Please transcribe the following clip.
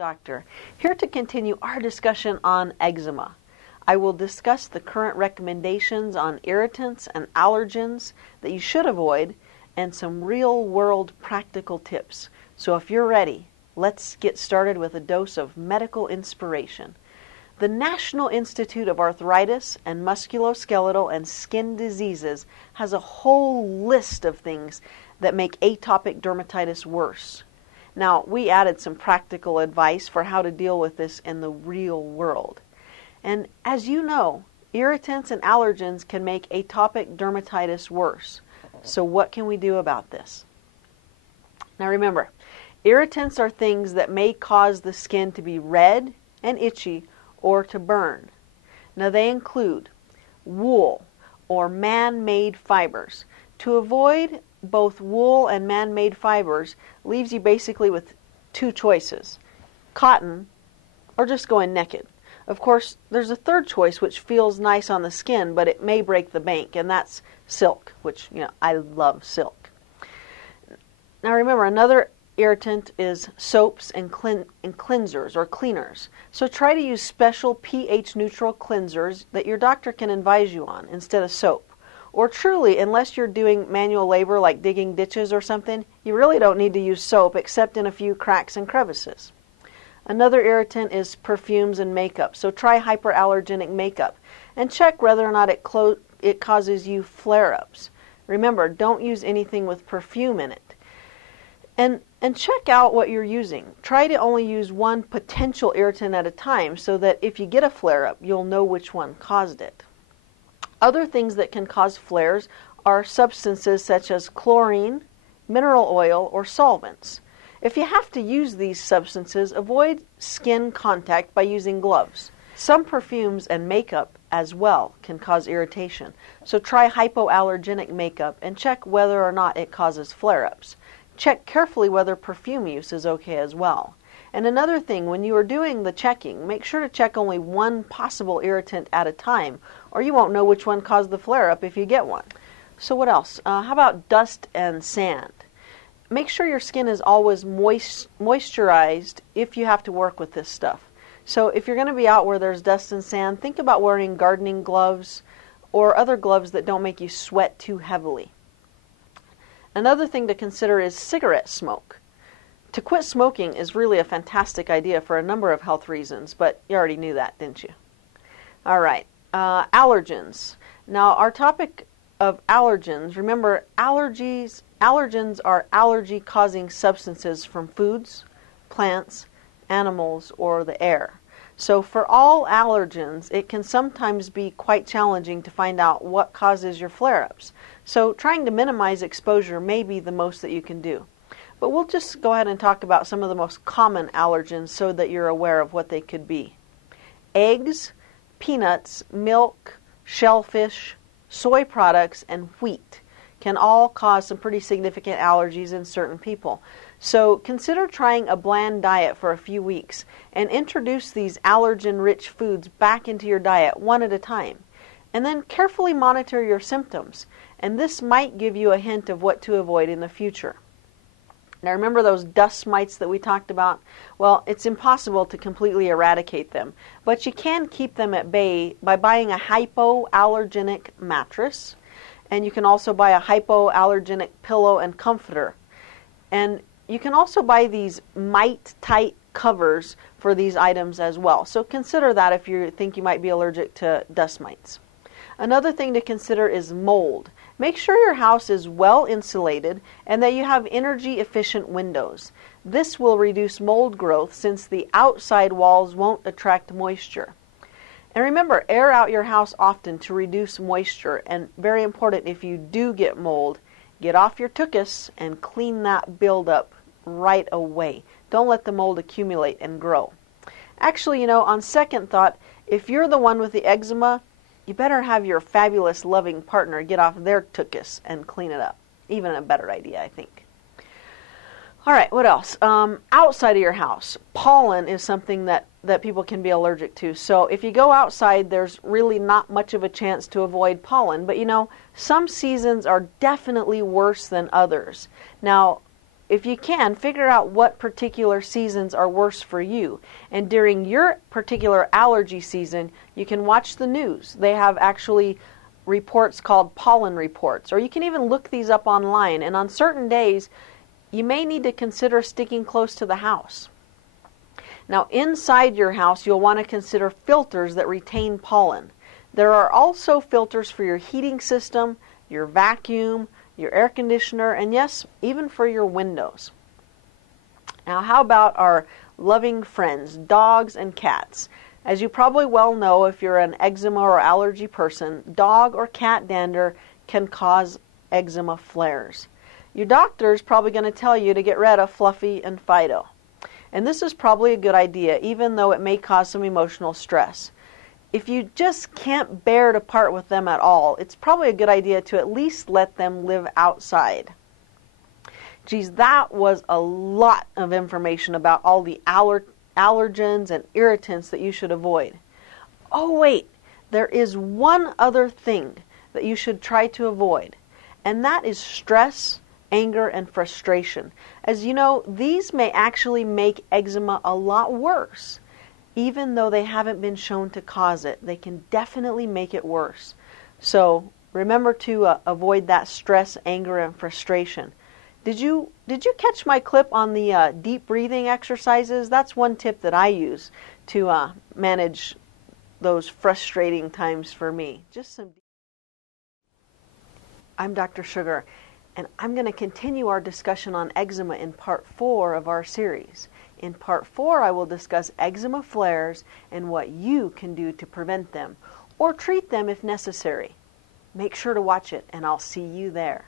Doctor, here to continue our discussion on eczema. I will discuss the current recommendations on irritants and allergens that you should avoid and some real-world practical tips. So if you're ready, let's get started with a dose of medical inspiration. The National Institute of Arthritis and Musculoskeletal and Skin Diseases has a whole list of things that make atopic dermatitis worse. Now, we added some practical advice for how to deal with this in the real world. And as you know, irritants and allergens can make atopic dermatitis worse. So what can we do about this? Now remember, irritants are things that may cause the skin to be red and itchy or to burn. Now they include wool or man-made fibers. To avoid both wool and man-made fibers leaves you basically with two choices: cotton or just going naked. Of course, there's a third choice which feels nice on the skin, but it may break the bank, and that's silk, which, I love silk. Now remember, another irritant is soaps and cleansers or cleaners. So try to use special pH neutral cleansers that your doctor can advise you on instead of soap. Or truly, unless you're doing manual labor like digging ditches or something, you really don't need to use soap except in a few cracks and crevices. Another irritant is perfumes and makeup. So try hyperallergenic makeup and check whether or not it causes you flare-ups. Remember, don't use anything with perfume in it. And check out what you're using. Try to only use one potential irritant at a time so that if you get a flare-up, you'll know which one caused it. Other things that can cause flares are substances such as chlorine, mineral oil, or solvents. If you have to use these substances, avoid skin contact by using gloves. Some perfumes and makeup as well can cause irritation, so try hypoallergenic makeup and check whether or not it causes flare-ups. Check carefully whether perfume use is okay as well. And another thing, when you are doing the checking, make sure to check only one possible irritant at a time, or you won't know which one caused the flare-up if you get one. So what else? How about dust and sand? Make sure your skin is always moisturized if you have to work with this stuff. So if you're going to be out where there's dust and sand, think about wearing gardening gloves or other gloves that don't make you sweat too heavily. Another thing to consider is cigarette smoke. To quit smoking is really a fantastic idea for a number of health reasons, but you already knew that, didn't you? All right, allergens. Now, our topic of allergens, remember, allergens are allergy-causing substances from foods, plants, animals, or the air. So for all allergens, it can sometimes be quite challenging to find out what causes your flare-ups. So trying to minimize exposure may be the most that you can do. But we'll just go ahead and talk about some of the most common allergens so that you're aware of what they could be. Eggs, peanuts, milk, shellfish, soy products, and wheat can all cause some pretty significant allergies in certain people. So consider trying a bland diet for a few weeks and introduce these allergen-rich foods back into your diet one at a time. And then carefully monitor your symptoms, and this might give you a hint of what to avoid in the future. Now remember those dust mites that we talked about? Well, it's impossible to completely eradicate them, but you can keep them at bay by buying a hypoallergenic mattress, and you can also buy a hypoallergenic pillow and comforter. And you can also buy these mite-tight covers for these items as well. So consider that if you think you might be allergic to dust mites. Another thing to consider is mold. Make sure your house is well insulated and that you have energy-efficient windows. This will reduce mold growth since the outside walls won't attract moisture. And remember, air out your house often to reduce moisture. And very important, if you do get mold, get off your tuchus and clean that buildup right away. Don't let the mold accumulate and grow. Actually, on second thought, if you're the one with the eczema, you better have your fabulous, loving partner get off their tuchus and clean it up. Even a better idea, I think. All right, what else? Outside of your house, pollen is something that people can be allergic to. So if you go outside, there's really not much of a chance to avoid pollen. But some seasons are definitely worse than others. Now, if you can, figure out what particular seasons are worse for you. And during your particular allergy season, you can watch the news. They have actually reports called pollen reports, or you can even look these up online. And on certain days, you may need to consider sticking close to the house. Now, inside your house, you'll want to consider filters that retain pollen. There are also filters for your heating system, your vacuum, your air conditioner, and yes, even for your windows. Now, how about our loving friends, dogs and cats? As you probably well know, if you're an eczema or allergy person, dog or cat dander can cause eczema flares. Your doctor is probably going to tell you to get rid of Fluffy and Fido. And this is probably a good idea, even though it may cause some emotional stress. If you just can't bear to part with them at all, it's probably a good idea to at least let them live outside. Geez, that was a lot of information about all the allergens and irritants that you should avoid. Oh wait, there is one other thing that you should try to avoid, and that is stress, anger, and frustration. As you know, these may actually make eczema a lot worse. Even though they haven't been shown to cause it, they can definitely make it worse. So remember to avoid that stress, anger, and frustration. Did you catch my clip on the deep breathing exercises? That's one tip that I use to manage those frustrating times for me. I'm Dr. Sugar, and I'm going to continue our discussion on eczema in part 4 of our series. In part 4, I will discuss eczema flares and what you can do to prevent them, or treat them if necessary. Make sure to watch it, and I'll see you there.